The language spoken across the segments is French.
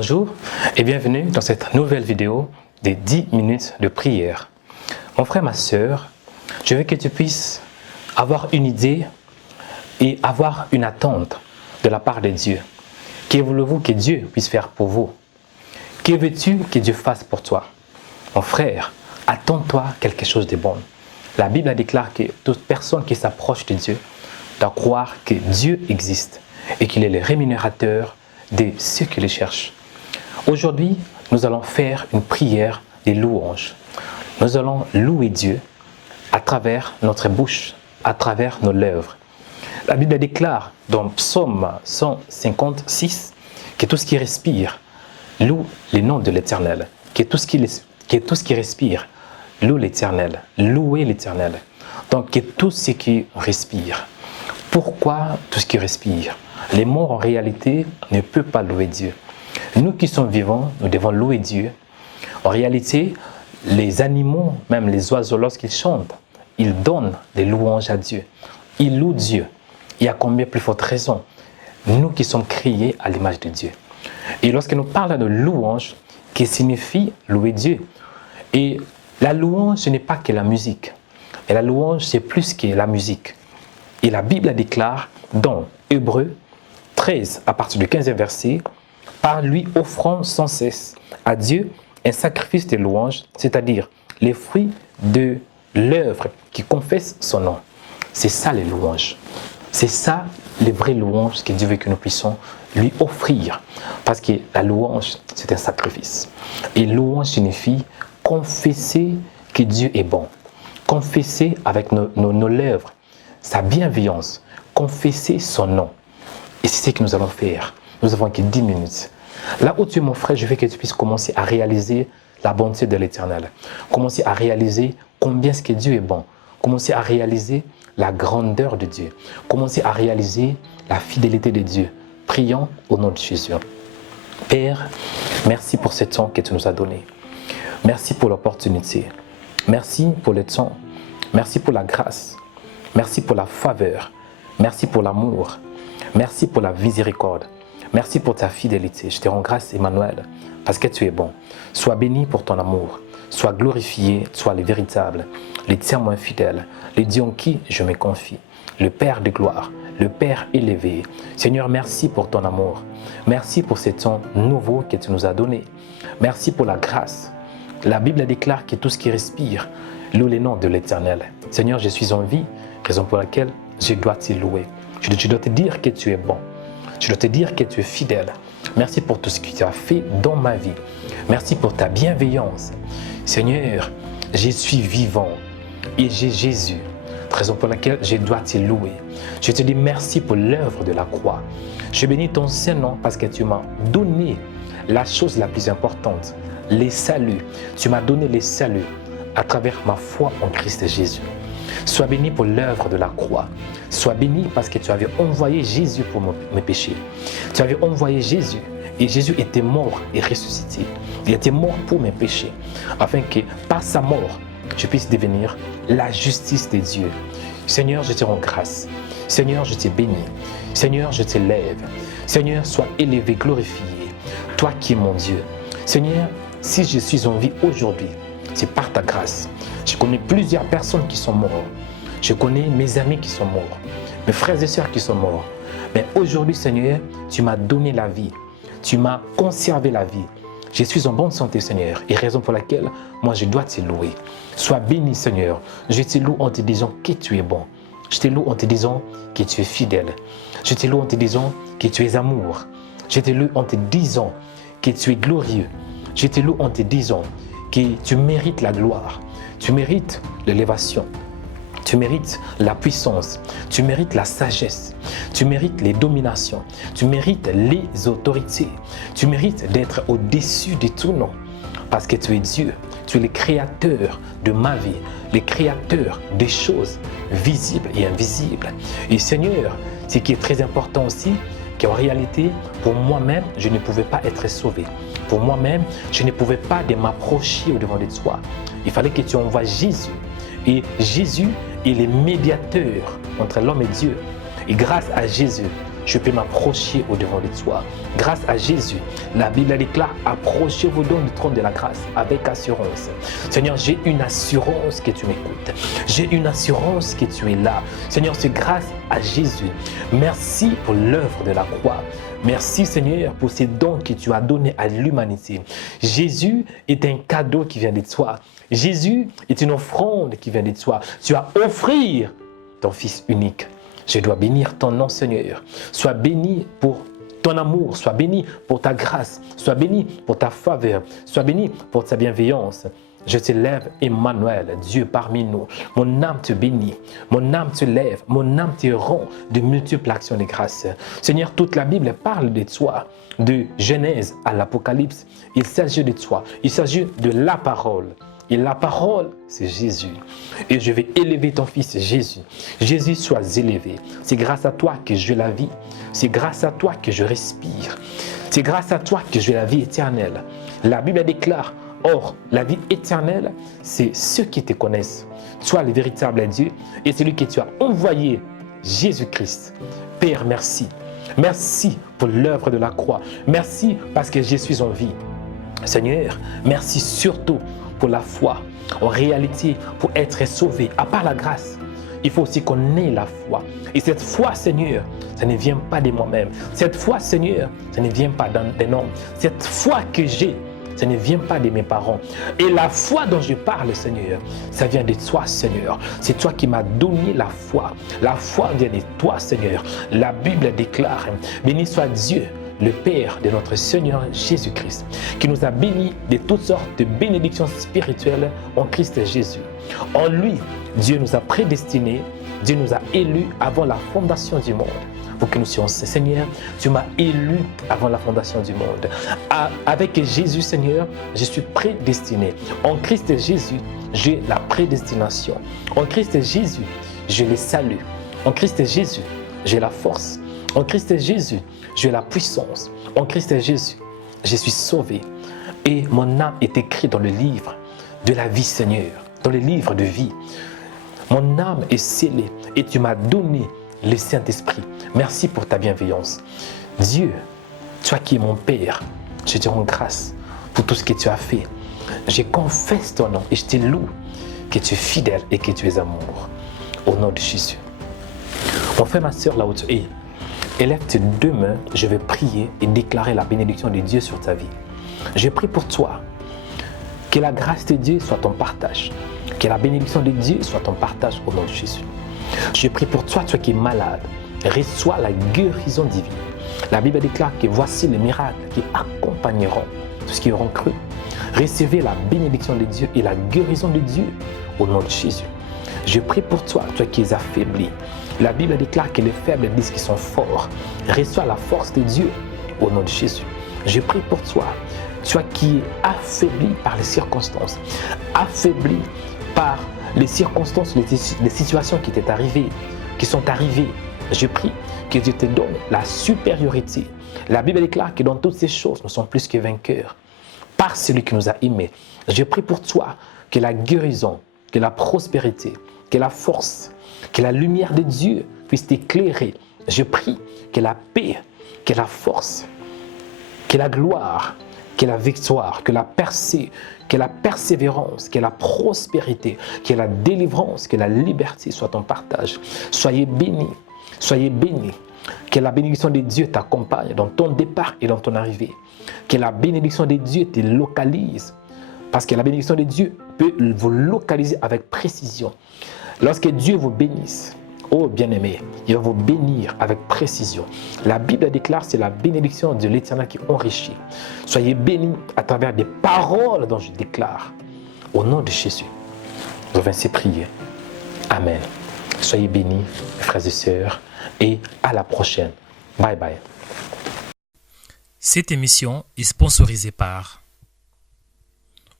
Bonjour et bienvenue dans cette nouvelle vidéo des 10 minutes de prière. Mon frère, ma soeur, je veux que tu puisses avoir une idée et avoir une attente de la part de Dieu. Que voulez-vous que Dieu puisse faire pour vous? Que veux-tu que Dieu fasse pour toi? Mon frère, attends-toi quelque chose de bon. La Bible déclare que toute personne qui s'approche de Dieu doit croire que Dieu existe et qu'il est le rémunérateur de ceux qui le cherchent. Aujourd'hui, nous allons faire une prière des louanges. Nous allons louer Dieu à travers notre bouche, à travers nos lèvres. La Bible déclare dans Psaume 156 que tout ce qui respire loue le nom de l'Éternel, que tout ce qui respire loue l'Éternel, louez l'Éternel. Donc, que tout ce qui respire. Pourquoi tout ce qui respire? Les morts en réalité ne peuvent pas louer Dieu. Nous qui sommes vivants, nous devons louer Dieu. En réalité, les animaux, même les oiseaux, lorsqu'ils chantent, ils donnent des louanges à Dieu. Ils louent Dieu. Il y a combien plus forte raison? Nous qui sommes créés à l'image de Dieu. Et lorsque nous parlons de louange, qui signifie louer Dieu. Et la louange, ce n'est pas que la musique. Et la louange, c'est plus que la musique. Et la Bible déclare dans Hébreux 13, à partir du 15e verset, « Par lui offrant sans cesse à Dieu un sacrifice de louange, c'est-à-dire les fruits de l'œuvre qui confesse son nom. » C'est ça les louanges. C'est ça les vraies louanges que Dieu veut que nous puissions lui offrir. Parce que la louange, c'est un sacrifice. Et louange signifie confesser que Dieu est bon. Confesser avec nos lèvres sa bienveillance. Confesser son nom. Et c'est ce que nous allons faire. Nous avons que 10 minutes. Là où tu es mon frère, je veux que tu puisses commencer à réaliser la bonté de l'Éternel. Commencer à réaliser combien est-ce que Dieu est bon. Commencer à réaliser la grandeur de Dieu. Commencer à réaliser la fidélité de Dieu. Prions au nom de Jésus. Père, merci pour ce temps que tu nous as donné. Merci pour l'opportunité. Merci pour le temps. Merci pour la grâce. Merci pour la faveur. Merci pour l'amour. Merci pour la miséricorde. Merci pour ta fidélité. Je te rends grâce, Emmanuel, parce que tu es bon. Sois béni pour ton amour. Sois glorifié, sois le véritable, le témoin fidèle, le Dieu en qui je me confie, le Père de gloire, le Père élevé. Seigneur, merci pour ton amour. Merci pour ce temps nouveau que tu nous as donné. Merci pour la grâce. La Bible déclare que tout ce qui respire loue le nom de l'Éternel. Seigneur, je suis en vie, raison pour laquelle je dois te louer. Je dois te dire que tu es bon. Je dois te dire que tu es fidèle. Merci pour tout ce que tu as fait dans ma vie. Merci pour ta bienveillance. Seigneur, je suis vivant et j'ai Jésus, raison pour laquelle je dois te louer. Je te dis merci pour l'œuvre de la croix. Je bénis ton Saint-Nom parce que tu m'as donné la chose la plus importante, les saluts. Tu m'as donné les saluts à travers ma foi en Christ Jésus. Sois béni pour l'œuvre de la croix. Sois béni parce que tu avais envoyé Jésus pour mes péchés. Tu avais envoyé Jésus et Jésus était mort et ressuscité. Il était mort pour mes péchés afin que par sa mort, je puisse devenir la justice de Dieu. Seigneur, je te rends grâce. Seigneur, je te bénis. Seigneur, je te lève. Seigneur, sois élevé, glorifié. Toi qui es mon Dieu. Seigneur, si je suis en vie aujourd'hui, c'est par ta grâce. Je connais plusieurs personnes qui sont mortes. Je connais mes amis qui sont morts. Mes frères et sœurs qui sont morts. Mais aujourd'hui, Seigneur, tu m'as donné la vie. Tu m'as conservé la vie. Je suis en bonne santé, Seigneur. Et raison pour laquelle, moi, je dois te louer. Sois béni, Seigneur. Je te loue en te disant que tu es bon. Je te loue en te disant que tu es fidèle. Je te loue en te disant que tu es amour. Je te loue en te disant que tu es glorieux. Je te loue en te disant que tu mérites la gloire. Tu mérites l'élévation. Tu mérites la puissance. Tu mérites la sagesse. Tu mérites les dominations. Tu mérites les autorités. Tu mérites d'être au-dessus de tout nom. Parce que tu es Dieu. Tu es le créateur de ma vie. Le créateur des choses visibles et invisibles. Et Seigneur, ce qui est très important aussi, qu'en réalité, pour moi-même, je ne pouvais pas être sauvé. Pour moi-même, je ne pouvais pas m'approcher au-devant de toi. Il fallait que tu envoies Jésus. Et Jésus est le médiateur entre l'homme et Dieu. Et grâce à Jésus, je peux m'approcher au-devant de toi. Grâce à Jésus, la Bible déclare, approchez-vous donc du trône de la grâce avec assurance. Seigneur, j'ai une assurance que tu m'écoutes. J'ai une assurance que tu es là. Seigneur, c'est grâce à Jésus. Merci pour l'œuvre de la croix. Merci Seigneur pour ces dons que tu as donnés à l'humanité. Jésus est un cadeau qui vient de toi. Jésus est une offrande qui vient de toi. Tu as offert ton Fils unique. Je dois bénir ton nom Seigneur. Sois béni pour ton amour, sois béni pour ta grâce, sois béni pour ta faveur, sois béni pour ta bienveillance. Je te lève, Emmanuel, Dieu parmi nous. Mon âme te bénit, mon âme te lève, mon âme te rend de multiples actions de grâce. Seigneur, toute la Bible parle de toi, de Genèse à l'Apocalypse. Il s'agit de toi, il s'agit de la parole. Et la parole, c'est Jésus. Et je vais élever ton Fils Jésus. Jésus, sois élevé. C'est grâce à toi que j'ai la vie. C'est grâce à toi que je respire. C'est grâce à toi que j'ai la vie éternelle. La Bible déclare, or, la vie éternelle, c'est ceux qui te connaissent. Toi, le véritable Dieu, et celui que tu as envoyé, Jésus-Christ. Père, merci. Merci pour l'œuvre de la croix. Merci parce que je suis en vie. Seigneur, merci surtout pour la foi. En réalité, pour être sauvé, à part la grâce, il faut aussi qu'on ait la foi. Et cette foi, Seigneur, ça ne vient pas de moi-même. Cette foi, Seigneur, ça ne vient pas d'un homme. Cette foi que j'ai, ça ne vient pas de mes parents. Et la foi dont je parle, Seigneur, ça vient de toi, Seigneur. C'est toi qui m'as donné la foi. La foi vient de toi, Seigneur. La Bible déclare, béni soit Dieu, le Père de notre Seigneur Jésus-Christ, qui nous a bénis de toutes sortes de bénédictions spirituelles en Christ Jésus. En lui, Dieu nous a prédestinés, Dieu nous a élus avant la fondation du monde. Pour que nous soyons, Seigneur, tu m'as élu avant la fondation du monde. Avec Jésus, Seigneur, je suis prédestiné. En Christ Jésus, j'ai la prédestination. En Christ Jésus, j'ai le salut. En Christ Jésus, j'ai la force. En Christ Jésus, j'ai la puissance. En Christ Jésus, je suis sauvé. Et mon âme est écrite dans le livre de la vie, Seigneur, dans le livre de vie. Mon âme est scellée et tu m'as donné le Saint-Esprit. Merci pour ta bienveillance. Dieu, toi qui es mon Père, je te rends grâce pour tout ce que tu as fait. Je confesse ton nom et je te loue que tu es fidèle et que tu es amour. Au nom de Jésus. Mon frère, ma soeur, là où tu es, élève tes deux mains, je vais prier et déclarer la bénédiction de Dieu sur ta vie. Je prie pour toi, que la grâce de Dieu soit ton partage, que la bénédiction de Dieu soit ton partage au nom de Jésus. Je prie pour toi, toi qui es malade, reçois la guérison divine. La Bible déclare que voici les miracles qui accompagneront tous ceux qui auront cru. Recevez la bénédiction de Dieu et la guérison de Dieu au nom de Jésus. Je prie pour toi, toi qui es affaibli. La Bible déclare que les faibles disent qu'ils sont forts. Reçois la force de Dieu au nom de Jésus. Je prie pour toi, toi qui es affaibli par les circonstances, affaibli par les circonstances, les situations qui t'est arrivées, qui sont arrivées. Je prie que Dieu te donne la supériorité. La Bible déclare que dans toutes ces choses, nous sommes plus que vainqueurs par celui qui nous a aimés. Je prie pour toi que la guérison, que la prospérité, que la force, que la lumière de Dieu puisse t'éclairer. Je prie que la paix, que la force, que la gloire, que la victoire, que la persévérance, que la prospérité, que la délivrance, que la liberté soit ton partage. Soyez bénis, soyez bénis. Que la bénédiction de Dieu t'accompagne dans ton départ et dans ton arrivée. Que la bénédiction de Dieu te localise. Parce que la bénédiction de Dieu peut vous localiser avec précision. Lorsque Dieu vous bénisse, oh bien-aimé, il va vous bénir avec précision. La Bible déclare que c'est la bénédiction de l'Éternel qui enrichit. Soyez bénis à travers des paroles dont je déclare. Au nom de Jésus, nous allons ainsi prier. Amen. Soyez bénis, frères et sœurs, et à la prochaine. Bye bye. Cette émission est sponsorisée par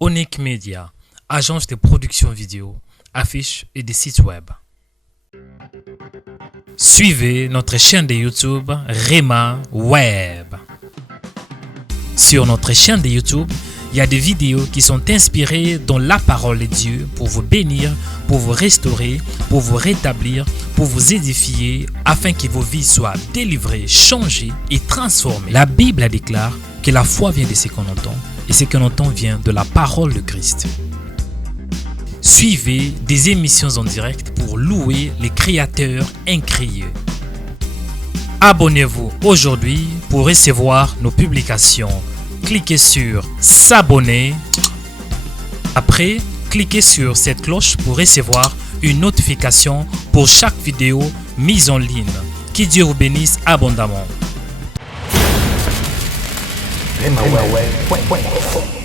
Onic Media, agence de production vidéo, affiches et des sites web. Suivez notre chaîne de YouTube Rema Web. Sur notre chaîne de YouTube, Il y a des vidéos qui sont inspirées dans la parole de Dieu pour vous bénir, pour vous restaurer, pour vous rétablir, pour vous édifier, afin que vos vies soient délivrées, changées et transformées. La Bible déclare que la foi vient de ce qu'on entend et ce qu'on entend vient de la parole de Christ. Suivez des émissions en direct pour louer les créateurs incréés. Abonnez-vous aujourd'hui pour recevoir nos publications. Cliquez sur s'abonner. Après, cliquez sur cette cloche pour recevoir une notification pour chaque vidéo mise en ligne. Que Dieu vous bénisse abondamment. Rema Web.